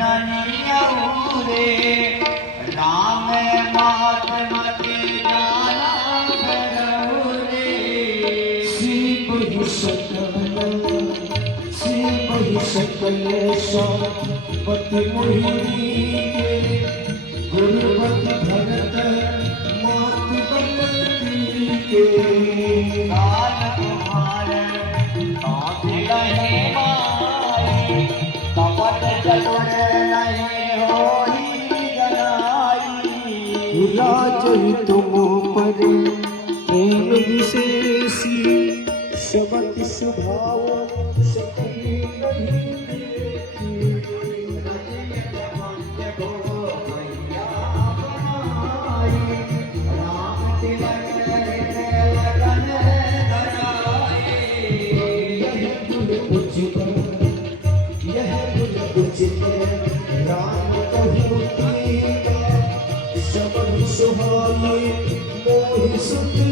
नहीं आऊं रे राम महात्मति जाना करूं रे सकलेश पति मोहिनी गुरुपति भरत मात बलती के काल तुम्हारे काफिले माए कपट जलुर नहीं होई जनाई राज तुम पर प्रेम विशेषी सबत स्वभाव सकली नहीं राम कहूँ सबन सुहाई मोहि सुत